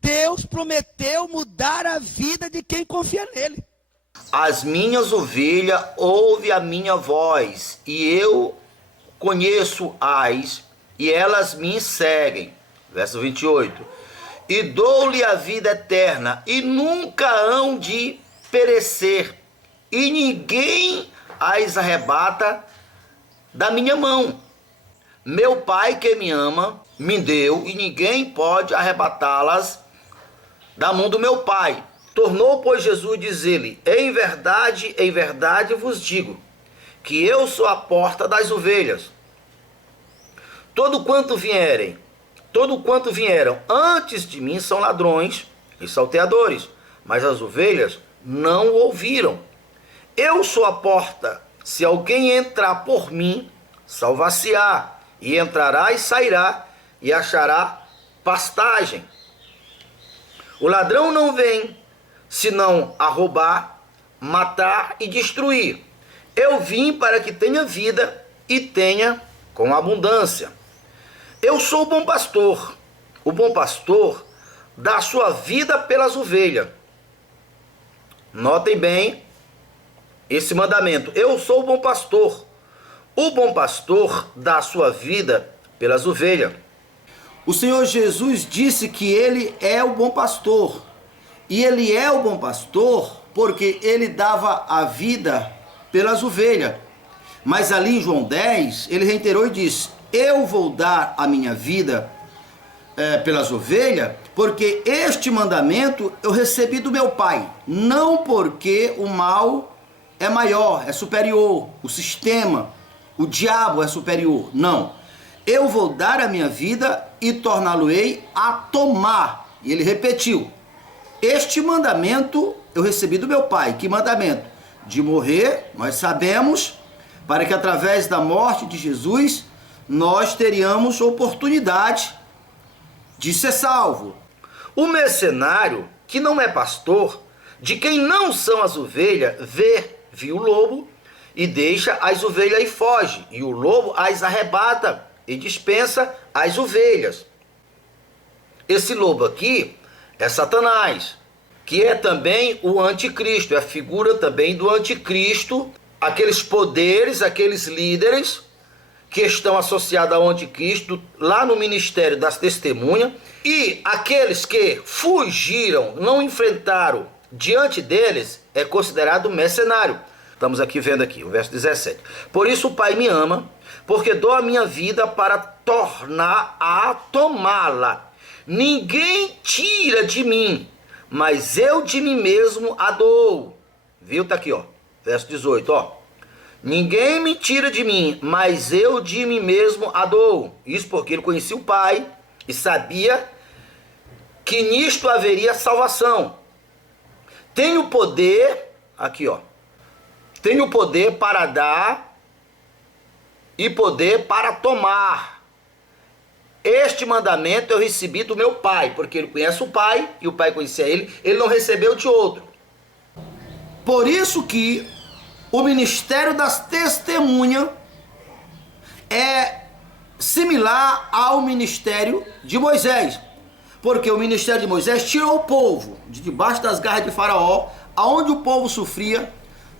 Deus prometeu mudar a vida de quem confia nele. As minhas ovelhas ouvem a minha voz, e eu conheço-as, e elas me seguem. Verso 28. E dou-lhe a vida eterna, e nunca hão de perecer, e ninguém as arrebata da minha mão. Meu Pai que me ama, me deu, e ninguém pode arrebatá-las da mão do meu Pai. Tornou, pois, Jesus dizer-lhe: em verdade vos digo, que eu sou a porta das ovelhas. Todo quanto vieram antes de mim são ladrões e salteadores, mas as ovelhas não o ouviram. Eu sou a porta. Se alguém entrar por mim, salvar-se-á, e entrará e sairá, e achará pastagem. O ladrão não vem, senão a roubar, matar e destruir. Eu vim para que tenha vida e tenha com abundância. Eu sou o bom pastor. O bom pastor dá a sua vida pelas ovelhas. Notem bem esse mandamento. Eu sou o bom pastor. O bom pastor dá a sua vida pelas ovelhas. O Senhor Jesus disse que ele é o bom pastor. E ele é o bom pastor porque ele dava a vida pelas ovelhas. Mas ali em João 10, ele reiterou e disse: eu vou dar a minha vida pelas ovelhas, porque este mandamento eu recebi do meu Pai. Não porque o mal é maior, é superior, o sistema, o diabo é superior. Não. Eu vou dar a minha vida e torná-lo-ei a tomar. E ele repetiu: este mandamento eu recebi do meu Pai. Que mandamento? De morrer, nós sabemos, para que através da morte de Jesus nós teríamos oportunidade de ser salvo. O mercenário, que não é pastor, de quem não são as ovelhas, viu o lobo e deixa as ovelhas e foge, e o lobo as arrebata e dispensa as ovelhas. Esse lobo aqui é Satanás, que é também o anticristo, é a figura também do anticristo, aqueles poderes, aqueles líderes que estão associados ao anticristo lá no ministério das testemunhas, e aqueles que fugiram, não enfrentaram diante deles, é considerado mercenário. Estamos aqui vendo aqui, o verso 17. Por isso o Pai me ama, porque dou a minha vida para tornar a tomá-la. Ninguém tira de mim, mas eu de mim mesmo a dou. Viu? Tá aqui, ó. Verso 18, ó. Ninguém me tira de mim, mas eu de mim mesmo a dou. Isso porque ele conhecia o Pai e sabia que nisto haveria salvação. Tenho poder, aqui ó, tenho poder para dar e poder para tomar. Este mandamento eu recebi do meu Pai, porque ele conhece o Pai e o Pai conhecia ele não recebeu de outro. Por isso que o ministério das testemunhas é similar ao ministério de Moisés. Porque o ministério de Moisés tirou o povo de debaixo das garras de Faraó, aonde o povo sofria,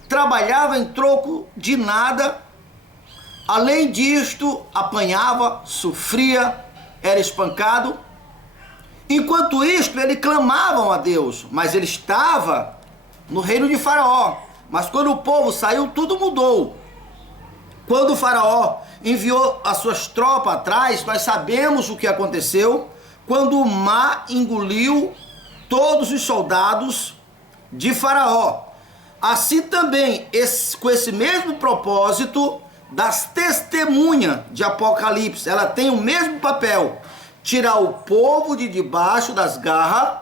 trabalhava em troco de nada. Além disto, apanhava, sofria, era espancado. Enquanto isto, eles clamavam a Deus, mas ele estava no reino de Faraó. Mas quando o povo saiu, tudo mudou. Quando o Faraó enviou as suas tropas atrás, nós sabemos o que aconteceu. Quando o mar engoliu todos os soldados de Faraó. Assim também, com esse mesmo propósito das testemunhas de Apocalipse, ela tem o mesmo papel: tirar o povo de debaixo das garras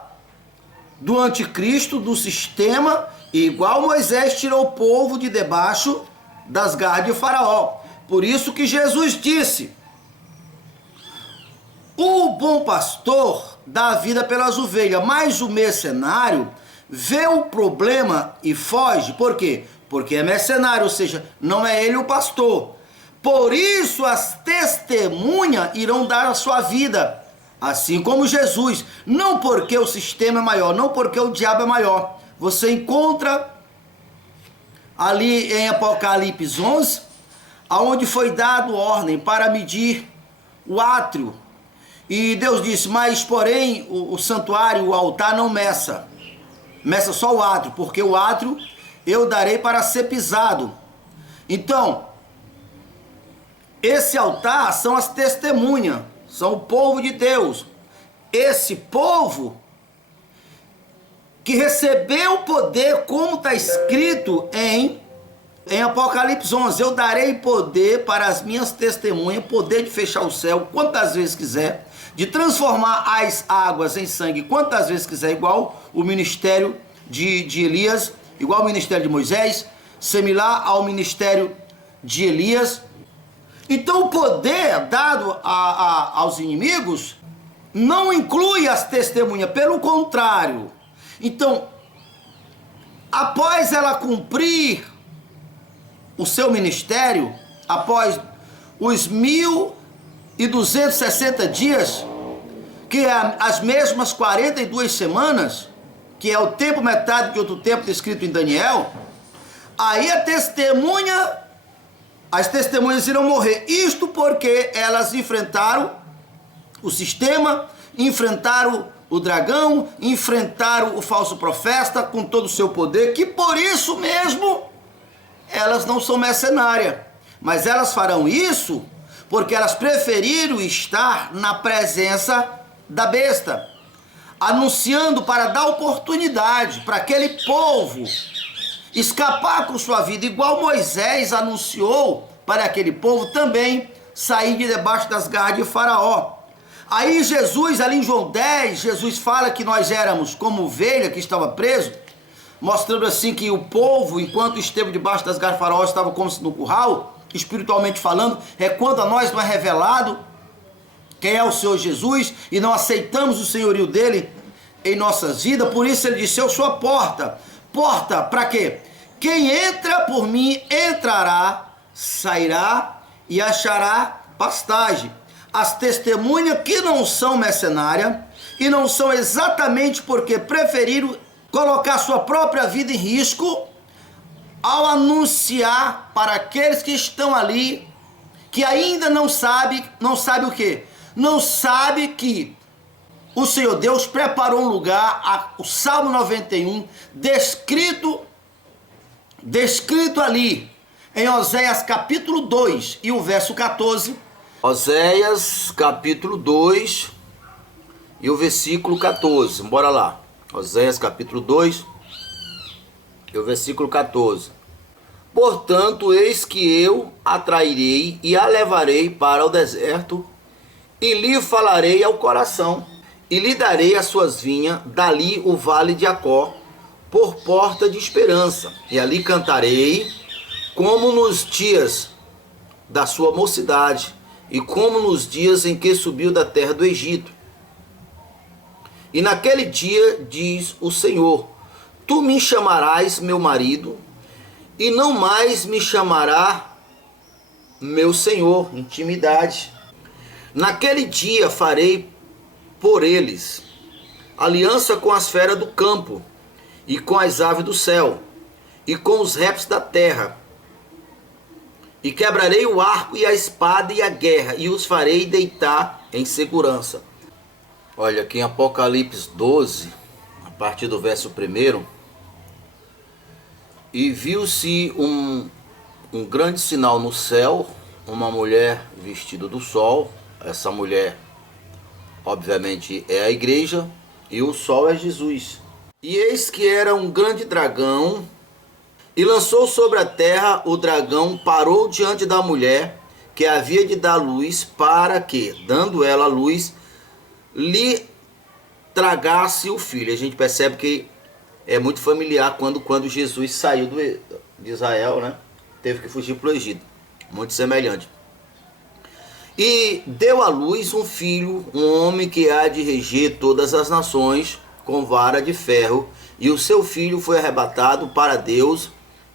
do anticristo, do sistema, igual Moisés tirou o povo de debaixo das garras de Faraó. Por isso que Jesus disse: o bom pastor dá a vida pelas ovelhas, mas o mercenário vê o problema e foge. Por quê? Porque é mercenário, ou seja, não é ele o pastor. Por isso as testemunhas irão dar a sua vida Assim como Jesus, não porque o sistema é maior, não porque o diabo é maior. Você encontra ali em Apocalipse 11, aonde foi dado ordem para medir o átrio. E Deus disse, mas porém o santuário, o altar não meça. Meça só o átrio, porque o átrio eu darei para ser pisado. Então, esse altar são as testemunhas, são o povo de Deus. Esse povo que recebeu o poder, como está escrito em Apocalipse 11. Eu darei poder para as minhas testemunhas, poder de fechar o céu quantas vezes quiser, de transformar as águas em sangue quantas vezes quiser, igual o ministério de Elias, igual o ministério de Moisés, similar ao ministério de Elias. Então o poder dado aos inimigos não inclui as testemunhas, pelo contrário. Então, após ela cumprir o seu ministério, após os 1260 dias, que é as mesmas 42 semanas, que é o tempo metade de outro tempo descrito em Daniel, aí as testemunhas irão morrer. Isto porque elas enfrentaram o sistema, enfrentaram o dragão, enfrentaram o falso profeta com todo o seu poder, que por isso mesmo elas não são mercenárias. Mas elas farão isso porque elas preferiram estar na presença da besta, anunciando para dar oportunidade para aquele povo escapar com sua vida, igual Moisés anunciou para aquele povo também sair de debaixo das garras de Faraó. Aí Jesus, ali em João 10, Jesus fala que nós éramos como ovelha que estava preso, mostrando assim que o povo, enquanto esteve debaixo das garras de Faraó, estava como se no curral, espiritualmente falando. É quando a nós não é revelado quem é o Senhor Jesus e não aceitamos o senhorio dele em nossas vidas. Por isso ele disse, eu sou a porta. Porta para quê? Quem entra por mim entrará, sairá e achará pastagem. As testemunhas que não são mercenárias e não são exatamente porque preferiram colocar sua própria vida em risco ao anunciar para aqueles que estão ali, que ainda não sabe o quê? Não sabe que o Senhor Deus preparou um lugar, o Salmo 91, descrito ali em Oséias capítulo 2 e o verso 14. Oséias capítulo 2 e o versículo 14. Bora lá. Oséias capítulo 2 e o versículo 14. Portanto, eis que eu a trairei e a levarei para o deserto e lhe falarei ao coração e lhe darei as suas vinhas, dali o vale de Acó, por porta de esperança. E ali cantarei, como nos dias da sua mocidade, e como nos dias em que subiu da terra do Egito. E naquele dia, diz o Senhor, tu me chamarás meu marido, e não mais me chamará meu Senhor, intimidade. Naquele dia farei por eles aliança com as feras do campo, e com as aves do céu, e com os répteis da terra. E quebrarei o arco e a espada e a guerra, e os farei deitar em segurança. Olha, aqui em Apocalipse 12, a partir do verso 1, e viu-se um grande sinal no céu, uma mulher vestida do sol. Essa mulher, obviamente, é a igreja, e o sol é Jesus. E eis que era um grande dragão, e lançou sobre a terra. O dragão parou diante da mulher, que havia de dar luz, para que, dando ela a luz, lhe tragasse o filho. A gente percebe que é muito familiar quando Jesus saiu de Israel, né? Teve que fugir para o Egito. Muito semelhante. E deu à luz um filho, um homem que há de reger todas as nações com vara de ferro, e o seu filho foi arrebatado para Deus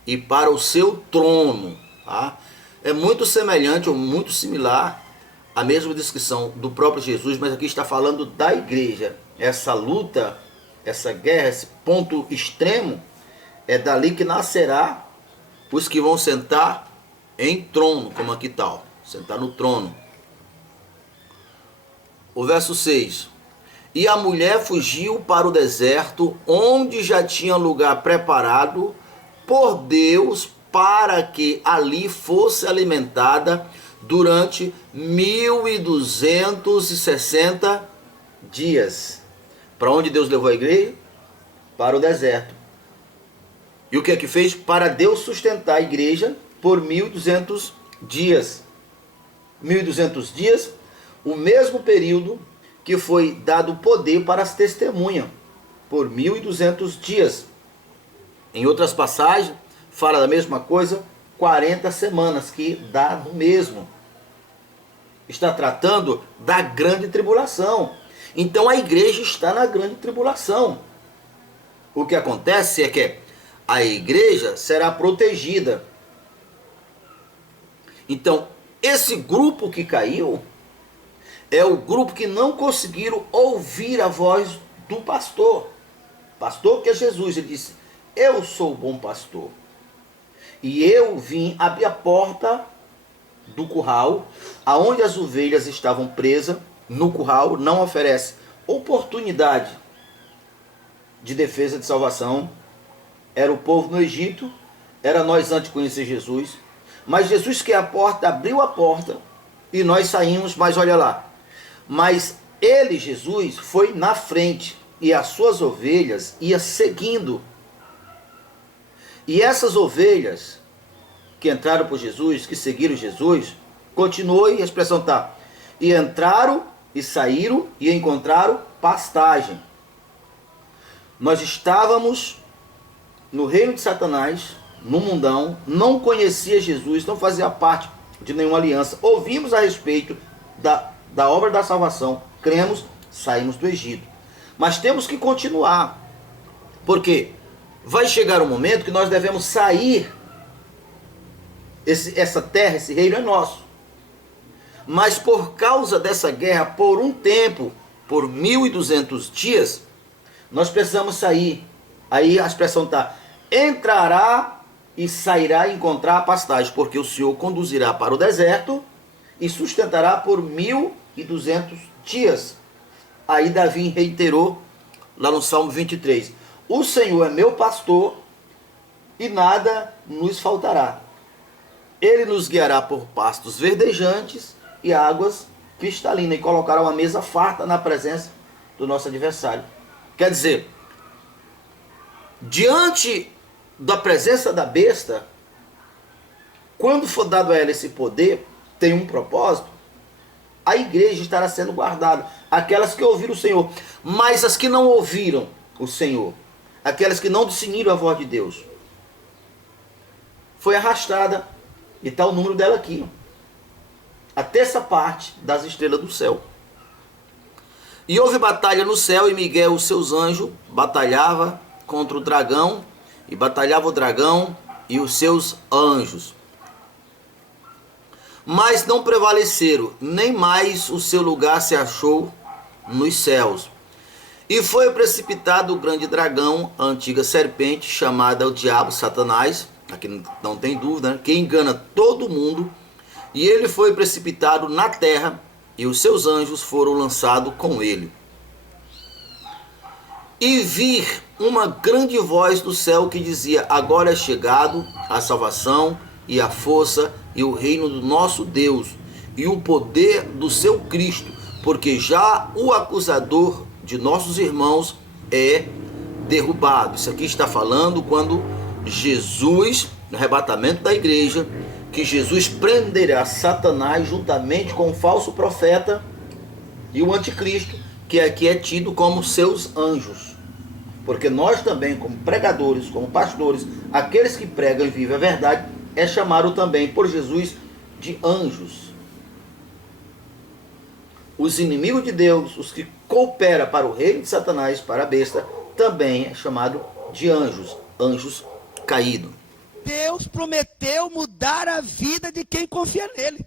e para o seu trono. Tá? É muito semelhante ou muito similar a mesma descrição do próprio Jesus, mas aqui está falando da igreja. Essa luta, essa guerra, esse ponto extremo, é dali que nascerá os que vão sentar em trono, como aqui tal, sentar no trono. O verso 6. E a mulher fugiu para o deserto, onde já tinha lugar preparado por Deus para que ali fosse alimentada durante 1260 dias. Para onde Deus levou a igreja? Para o deserto. E o que é que fez? Para Deus sustentar a igreja por 1200 dias. 1200 dias, o mesmo período que foi dado poder para as testemunhas, por 1200 dias. Em outras passagens, fala da mesma coisa, 40 semanas, que dá no mesmo. Está tratando da grande tribulação. Então a igreja está na grande tribulação. O que acontece é que a igreja será protegida. Então, esse grupo que caiu é o grupo que não conseguiram ouvir a voz do pastor. Pastor que é Jesus, ele disse: eu sou o bom pastor. E eu vim abrir a porta do curral, aonde as ovelhas estavam presas no curral, não oferece oportunidade de defesa, de salvação. Era o povo no Egito, era nós antes de conhecer Jesus. Mas Jesus, que é a porta, abriu a porta e nós saímos, mas olha lá. Mas ele, Jesus, foi na frente e as suas ovelhas iam seguindo. E essas ovelhas que entraram por Jesus, que seguiram Jesus, continuou e a expressão está: e entraram e saíram e encontraram pastagem. Nós estávamos no reino de Satanás, no mundão, não conhecia Jesus, não fazia parte de nenhuma aliança. Ouvimos a respeito da obra da salvação, cremos, saímos do Egito. Mas temos que continuar, porque vai chegar um momento que nós devemos sair. Essa terra, esse reino é nosso. Mas por causa dessa guerra, por um tempo, por 1200 dias, nós precisamos sair. Aí a expressão está: entrará e sairá e encontrar a pastagem, porque o Senhor conduzirá para o deserto e sustentará por 1200 dias. Aí Davi reiterou lá no Salmo 23: o Senhor é meu pastor e nada nos faltará. Ele nos guiará por pastos verdejantes e águas cristalinas, e colocará uma mesa farta na presença do nosso adversário. Quer dizer, diante da presença da besta, quando for dado a ela esse poder, tem um propósito, a igreja estará sendo guardada. Aquelas que ouviram o Senhor, mas as que não ouviram o Senhor, aquelas que não discerniram a voz de Deus, foi arrastada. E está o número dela aqui, a terça parte das estrelas do céu. E houve batalha no céu, e Miguel, os seus anjos, batalhava contra o dragão, e batalhava o dragão e os seus anjos. Mas não prevaleceram, nem mais o seu lugar se achou nos céus. E foi precipitado o grande dragão, a antiga serpente, chamada o diabo, Satanás, aqui não tem dúvida, né? Que engana todo mundo. E ele foi precipitado na terra, e os seus anjos foram lançados com ele. E vi uma grande voz do céu que dizia: agora é chegado a salvação e a força e o reino do nosso Deus e o poder do seu Cristo, porque já o acusador de nossos irmãos é derrubado. Isso aqui está falando quando Jesus, no arrebatamento da igreja, que Jesus prenderá Satanás juntamente com o falso profeta e o anticristo, que aqui é tido como seus anjos. Porque nós também, como pregadores, como pastores, aqueles que pregam e vivem a verdade, é chamado também por Jesus de anjos. Os inimigos de Deus, os que cooperam para o reino de Satanás, para a besta, também é chamado de anjos, anjos caídos. Deus prometeu mudar a vida de quem confia nele.